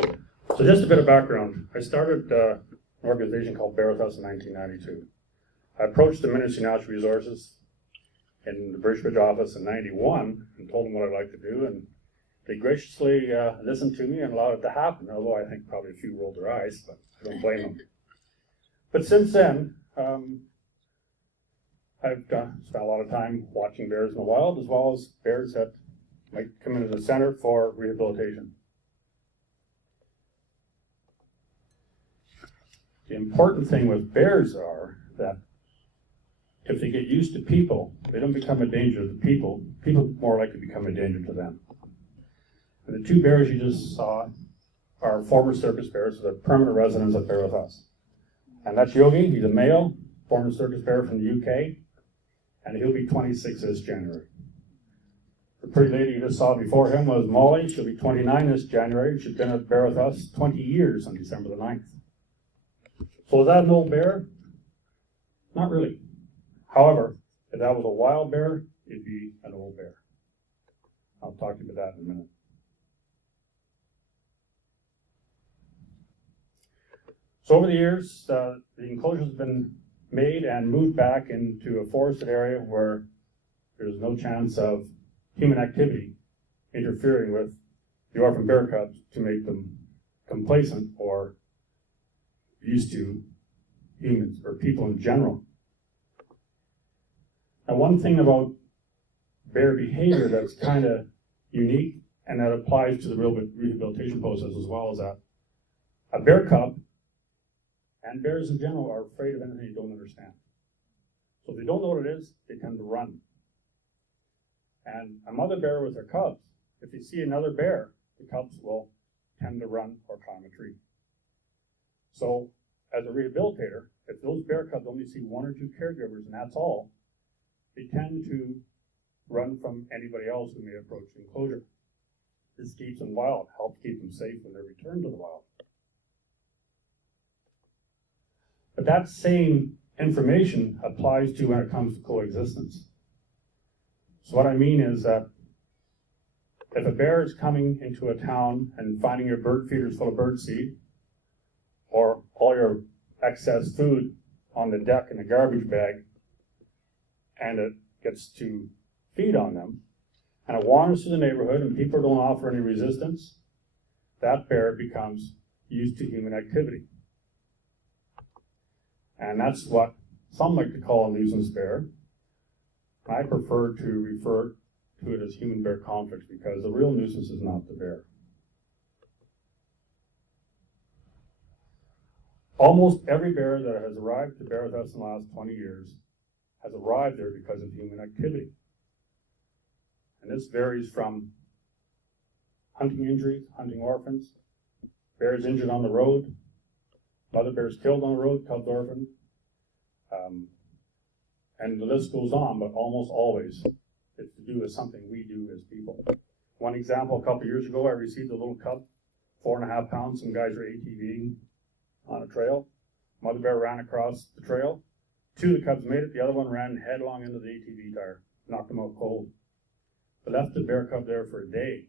So just a bit of background. I started an organization called Bear With Us in 1992. I approached the Ministry of Natural Resources in the Bridgebridge office in 91 and told them what I'd like to do, and they graciously listened to me and allowed it to happen, although I think probably a few rolled their eyes, but I don't blame them. But since then, I've spent a lot of time watching bears in the wild, as well as bears that might come into the center for rehabilitation. The important thing with bears are that if they get used to people, they don't become a danger to the people. People more likely become a danger to them. And the two bears you just saw are former circus bears, so they're permanent residents of Bear With Us. And that's Yogi. He's a male, former circus bear from the UK, and he'll be 26 this January. The pretty lady you just saw before him was Molly. She'll be 29 this January. She's been at Bear With Us 20 years on December the 9th. So is that an old bear? Not really. However, if that was a wild bear, it'd be an old bear. I'll talk to you about that in a minute. So over the years, the enclosure has been made and moved back into a forested area where there's no chance of human activity interfering with the orphan bear cubs to make them complacent or used to humans or people in general. Now, one thing about bear behavior that's kind of unique and that applies to the rehabilitation process as well is that a bear cub and bears in general are afraid of anything they don't understand. So if they don't know what it is, they tend to run. And a mother bear with her cubs, if they see another bear, the cubs will tend to run or climb a tree. So as a rehabilitator, if those bear cubs only see one or two caregivers and that's all, they tend to run from anybody else who may approach the enclosure. This keeps them wild, helps keep them safe when they return to the wild. But that same information applies to when it comes to coexistence. So what I mean is that if a bear is coming into a town and finding your bird feeders full of birdseed, or all your excess food on the deck in a garbage bag, and it gets to feed on them, and it wanders through the neighborhood and people don't offer any resistance, that bear becomes used to human activity. And that's what some like to call a nuisance bear. I prefer to refer to it as human-bear conflict because the real nuisance is not the bear. Almost every bear that has arrived to Bear With Us in the last 20 years has arrived there because of human activity. And this varies from hunting injuries, hunting orphans, bears injured on the road, mother bears killed on the road, cubs orphaned, and the list goes on, but almost always it's to do with something we do as people. One example, a couple of years ago, I received a little cub, 4.5 pounds, some guys were ATVing on a trail. Mother bear ran across the trail. 2 of the cubs made it, the other one ran headlong into the ATV tire, knocked them out cold. But left the bear cub there for a day.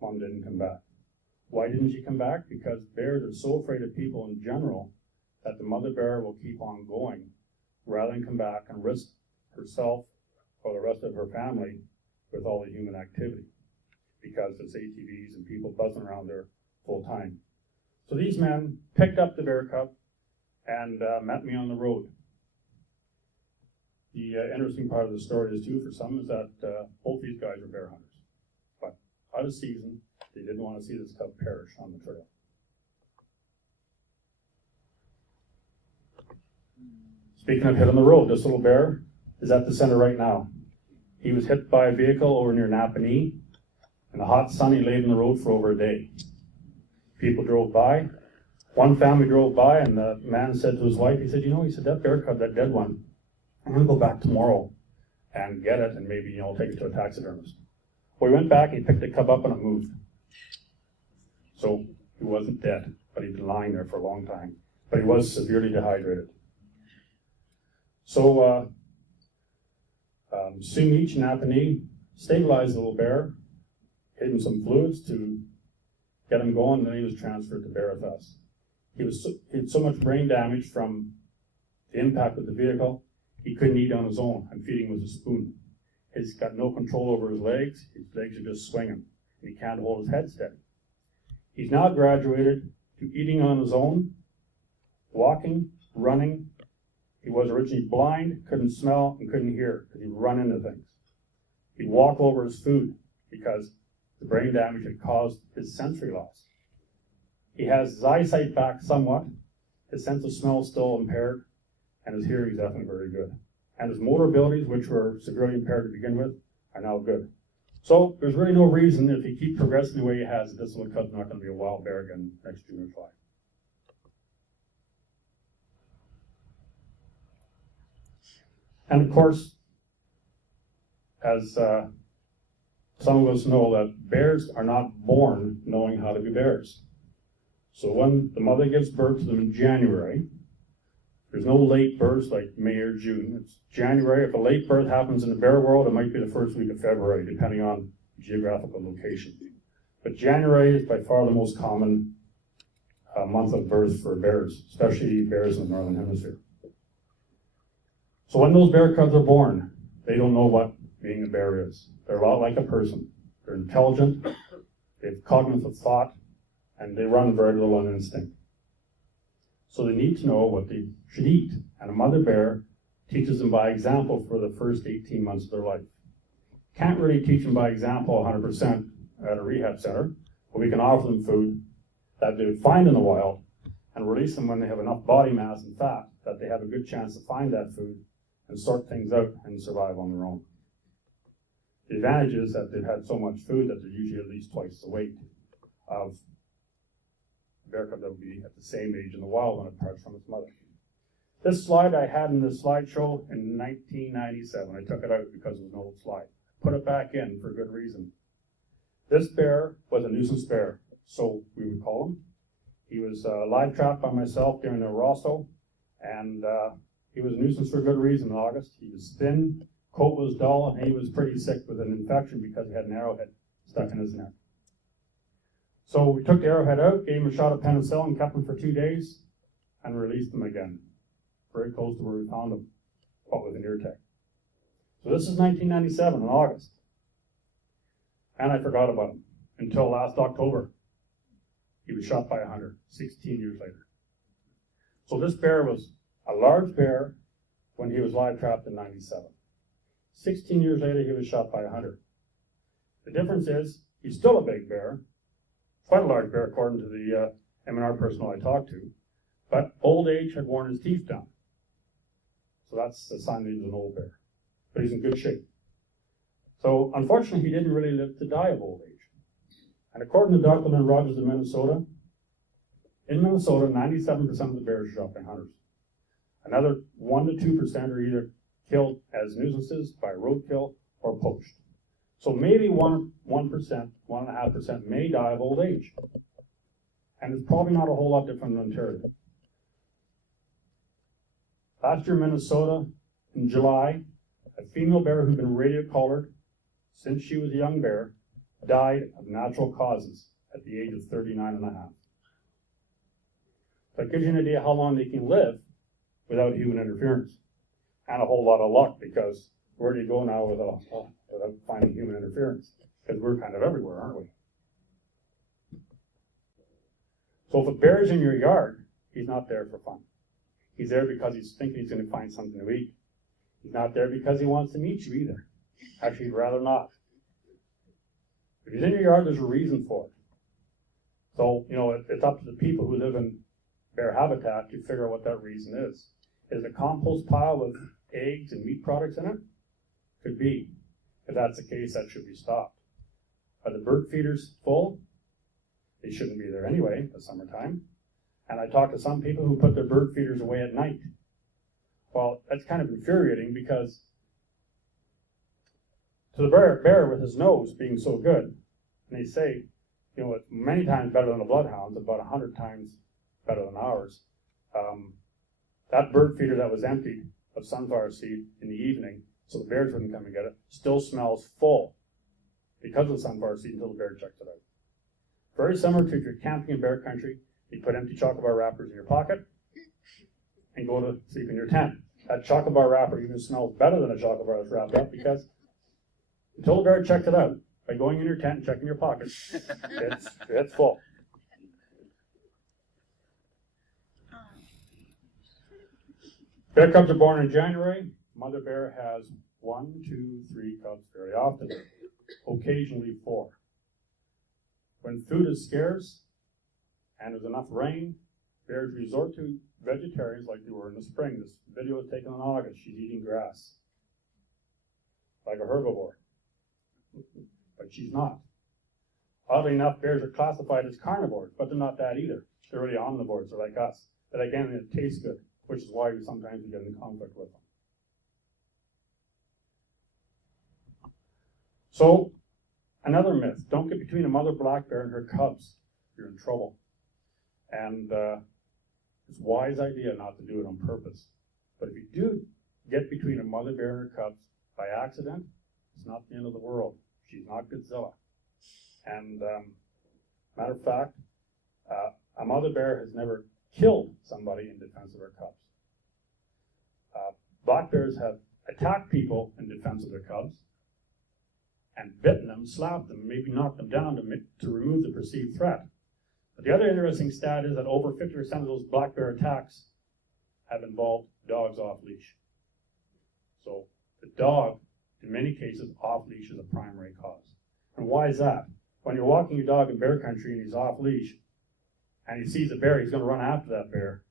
Mom didn't come back. Why didn't she come back? Because bears are so afraid of people in general that the mother bear will keep on going rather than come back and risk herself or the rest of her family with all the human activity because it's ATVs and people buzzing around there full time. So these men picked up the bear cub and met me on the road. The interesting part of the story is too for some is that both these guys are bear hunters. But out of season, they didn't want to see this cub perish on the trail. Speaking of hit on the road, this little bear is at the center right now. He was hit by a vehicle over near Napanee. In the hot sun, he laid in the road for over a day. People drove by. One family drove by, and the man said to his wife, he said, that bear cub, that dead one, I'm going to go back tomorrow and get it and maybe, take it to a taxidermist. Well, he went back, he picked the cub up, and it moved. So he wasn't dead, but he'd been lying there for a long time. But he was severely dehydrated. So Sue Meach and Napanee stabilized the little bear, gave him some fluids to get him going, and then he was transferred to bear with us. He had so much brain damage from the impact of the vehicle, he couldn't eat on his own. I'm feeding him with a spoon. He's got no control over his legs are just swinging, and he can't hold his head steady. He's now graduated to eating on his own, walking, running. He was originally blind, couldn't smell, and couldn't hear, because he'd run into things. He'd walk over his food, because the brain damage had caused his sensory loss. He has his eyesight back somewhat, his sense of smell is still impaired, and his hearing is definitely very good. And his motor abilities, which were severely impaired to begin with, are now good. So there's really no reason, if he keeps progressing the way he has, this little cub's not going to be a wild bear again next June or July. And of course, as some of us know, that bears are not born knowing how to be bears. So when the mother gives birth to them in January, there's no late births like May or June. It's January. If a late birth happens in the bear world, it might be the first week of February, depending on geographical location. But January is by far the most common month of birth for bears, especially bears in the Northern Hemisphere. So when those bear cubs are born, they don't know what being a bear is. They're a lot like a person. They're intelligent, they have cognitive thought, and they run very little on instinct. So they need to know what they should eat. And a mother bear teaches them by example for the first 18 months of their life. Can't really teach them by example 100% at a rehab center, but we can offer them food that they would find in the wild and release them when they have enough body mass and fat that they have a good chance to find that food and sort things out and survive on their own. The advantage is that they've had so much food that they're usually at least twice the weight of a bear cub that would be at the same age in the wild when it parts from its mother. This slide I had in the slideshow in 1997. I took it out because it was an old slide. Put it back in for good reason. This bear was a nuisance bear, so we would call him. He was live trapped by myself during the Rosso, and he was a nuisance for good reason in August. He was thin, coat was dull, and he was pretty sick with an infection because he had an arrowhead stuck in his neck. So we took the arrowhead out, gave him a shot of penicillin, kept him for 2 days, and released him again. Very close to where we found him, but with an ear tag. So this is 1997 in August. And I forgot about him until last October. He was shot by a hunter 16 years later. So this bear was a large bear when he was live trapped in 97. 16 years later, he was shot by a hunter. The difference is he's still a big bear, quite a large bear according to the M&R personnel I talked to, but old age had worn his teeth down. So that's a sign that he's an old bear, but he's in good shape. So unfortunately, he didn't really live to die of old age. And according to Dr. Lynn Rogers in Minnesota, 97% of the bears are shot by hunters. Another 1 to 2% are either killed as nuisances by roadkill or poached. So maybe 1.5% may die of old age. And it's probably not a whole lot different in Ontario. Last year in Minnesota, in July, a female bear who'd been radio collared since she was a young bear died of natural causes at the age of 39 and a half. So it gives you an idea how long they can live without human interference. And a whole lot of luck, because where do you go now without finding human interference? Because we're kind of everywhere, aren't we? So if a bear is in your yard, he's not there for fun. He's there because he's thinking he's going to find something to eat. He's not there because he wants to meet you either. Actually, he'd rather not. If he's in your yard, there's a reason for it. So, it's up to the people who live in bear habitat to figure out what that reason is. Is it a compost pile with eggs and meat products in it? Could be. If that's the case, that should be stopped. Are the bird feeders full? They shouldn't be there anyway in the summertime. And I talked to some people who put their bird feeders away at night. Well, that's kind of infuriating because to the bear with his nose being so good, and they say, it's many times better than a bloodhound, about 100 times better than ours. That bird feeder that was emptied of sunflower seed in the evening, so the bears wouldn't come and get it, still smells full because of the sunflower seed until the bear checks it out. Very similar to if you're camping in bear country, you put empty chocolate bar wrappers in your pocket and go to sleep in your tent. That chocolate bar wrapper even smells better than a chocolate bar that's wrapped up because until the bear checks it out, by going in your tent and checking your pockets, it's full. Bear cubs are born in January. Mother bear has 1, 2, 3 cubs very often, occasionally 4. When food is scarce and there's enough rain, bears resort to vegetarians like they were in the spring. This video was taken in August. She's eating grass, like a herbivore, but she's not. Oddly enough, bears are classified as carnivores, but they're not that either. They're really omnivores. They're like us. But again, it tastes good, which is why we sometimes get in conflict with them. So, another myth, don't get between a mother black bear and her cubs. You're in trouble. And it's a wise idea not to do it on purpose. But if you do get between a mother bear and her cubs by accident, it's not the end of the world. She's not Godzilla. And matter of fact, a mother bear has never killed somebody in defense of her cubs. Black bears have attacked people in defense of their cubs and bitten them, slapped them, maybe knocked them down to remove the perceived threat. But the other interesting stat is that over 50% of those black bear attacks have involved dogs off leash. So the dog, in many cases, off leash is a primary cause. And why is that? When you're walking your dog in bear country and he's off leash and he sees a bear, he's going to run after that bear.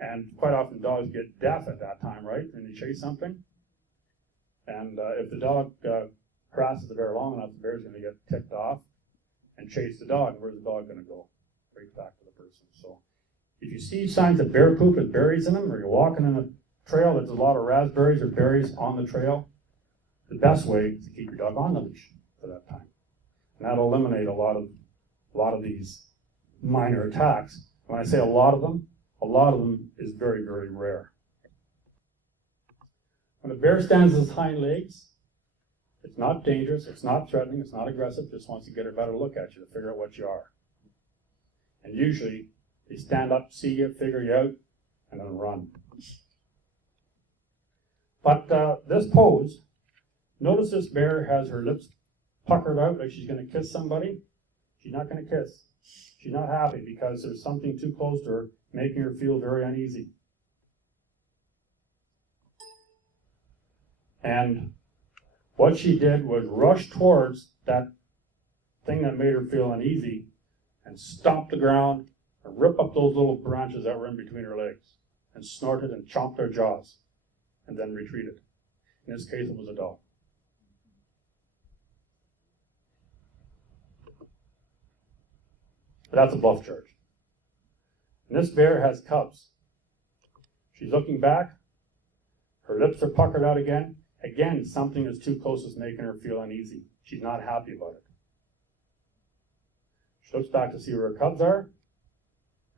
And quite often dogs get deaf at that time, right? And they chase something. And if the dog harasses the bear long enough, the bear's going to get ticked off and chase the dog. Where's the dog going to go? Right back to the person. So if you see signs of bear poop with berries in them, or you're walking in a trail that there's a lot of raspberries or berries on the trail, the best way is to keep your dog on the leash for that time. And that'll eliminate a lot of these minor attacks. When I say a lot of them is very, very rare. When a bear stands on its hind legs, it's not dangerous, it's not threatening, it's not aggressive, just wants to get a better look at you to figure out what you are. And usually, they stand up, see you, figure you out, and then run. But this pose, notice this bear has her lips puckered out like she's going to kiss somebody. She's not going to kiss. She's not happy because there's something too close to her, making her feel very uneasy. And what she did was rush towards that thing that made her feel uneasy and stomp the ground and rip up those little branches that were in between her legs and snorted and chomped her jaws and then retreated. In this case, it was a dog. But that's a bluff charge. And this bear has cubs. She's looking back. Her lips are puckered out again. Again, something is too close is making her feel uneasy. She's not happy about it. She looks back to see where her cubs are,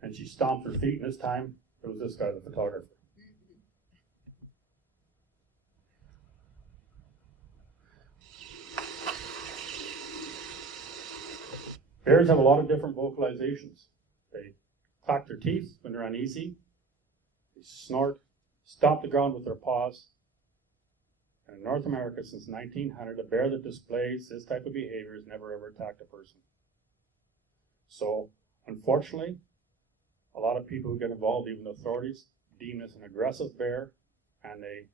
and she stomps her feet, and this time it was this guy, the photographer. Bears have a lot of different vocalizations. They clack their teeth when they're uneasy. They snort, stomp the ground with their paws. And in North America, since 1900, a bear that displays this type of behavior has never ever attacked a person. So, unfortunately, a lot of people who get involved, even the authorities, deem this an aggressive bear, and they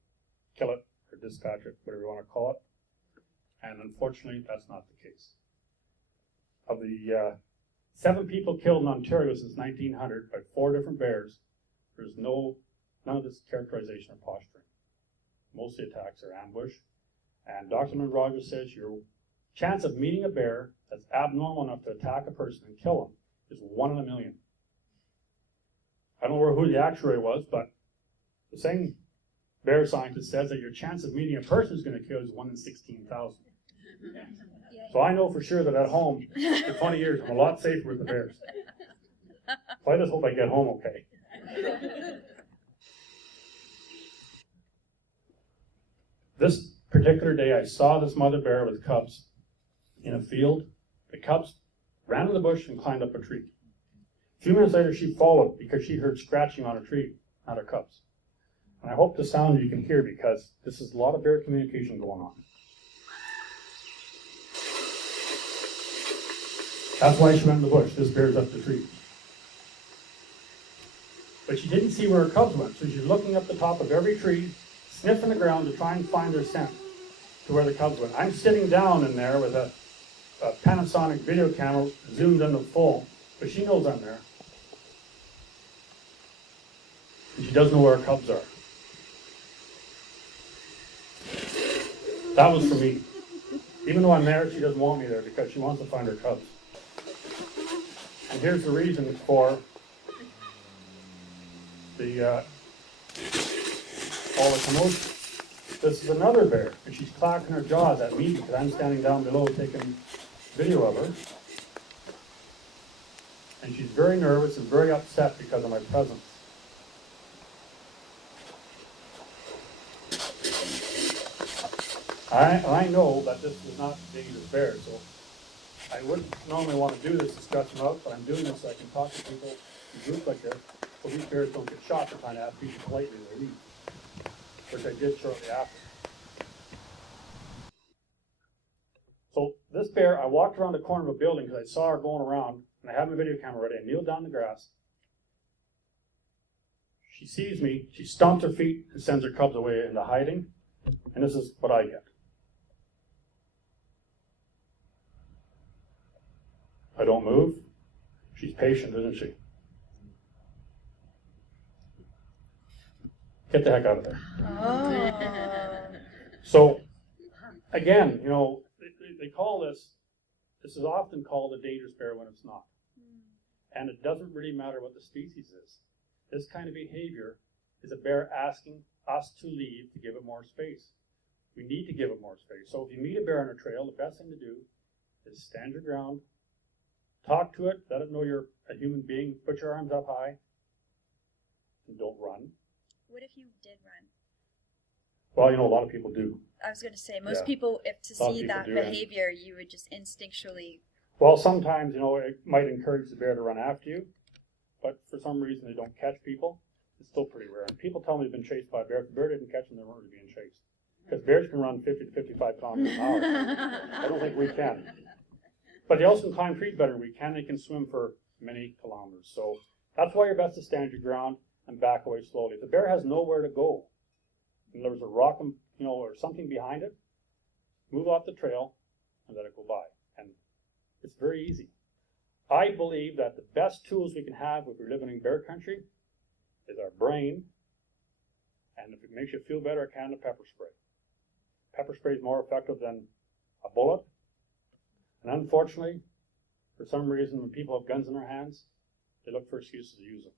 kill it or dispatch it, whatever you want to call it. And unfortunately, that's not the case. Of the 7 people killed in Ontario since 1900 by 4 different bears, there's none of this characterization or posturing. Most of the attacks are ambush. And Dr. Rogers says your chance of meeting a bear that's abnormal enough to attack a person and kill him is 1 in a million. I don't know who the actuary was, but the same bear scientist says that your chance of meeting a person who's going to kill is 1 in 16,000. So I know for sure that at home, for 20 years, I'm a lot safer with the bears. So I just hope I get home okay. This particular day, I saw this mother bear with cubs in a field. The cubs ran in the bush and climbed up a tree. A few minutes later, she followed because she heard scratching on a tree, not her cubs. And I hope the sound you can hear, because this is a lot of bear communication going on. That's why she went in the bush. This bear's up the tree. But she didn't see where her cubs went, so she's looking up the top of every tree, sniffing the ground to try and find their scent to where the cubs went. I'm sitting down in there with a Panasonic video camera zoomed into full, but she knows I'm there. And she does know where her cubs are. That was for me. Even though I'm there, she doesn't want me there because she wants to find her cubs. And here's the reason for all the commotion. This is another bear, and she's clacking her jaws at me because I'm standing down below taking video of her. And she's very nervous and very upset because of my presence. I know that this is not a dangerous bear, so I wouldn't normally want to do this discussion out, but I'm doing this so I can talk to people in groups like this, so these bears don't get shot for trying to ask people politely to leave, which I did shortly after. So this bear, I walked around the corner of a building because I saw her going around, and I had my video camera ready. I kneeled down in the grass. She sees me, she stomps her feet and sends her cubs away into hiding, and this is what I get. I don't move. She's patient, isn't she? Get the heck out of there. Oh. So, again, you know, they call this is often called a dangerous bear when it's not. And it doesn't really matter what the species is. This kind of behavior is a bear asking us to leave to give it more space. We need to give it more space. So if you meet a bear on a trail, the best thing to do is stand your ground, talk to it, let it know you're a human being, put your arms up high, and don't run. What if you did run? Well, you know, a lot of people do. I was going to say, most people, if to see that behavior, you would just instinctually... Well, sometimes, you know, it might encourage the bear to run after you, but for some reason they don't catch people. It's still pretty rare. And people tell me they've been chased by a bear. If the bear didn't catch them, they weren't really being chased. Because bears can run 50 to 55 kilometers an hour. I don't think we can. But they also can climb trees better than we can. They can swim for many kilometers. So that's why you're best to stand your ground and back away slowly. If the bear has nowhere to go, and there's a rock, you know, or something behind it, move off the trail and let it go by. And it's very easy. I believe that the best tools we can have if we're living in bear country is our brain, and if it makes you feel better, a can of pepper spray. Pepper spray is more effective than a bullet. And unfortunately, for some reason, when people have guns in their hands, they look for excuses to use them.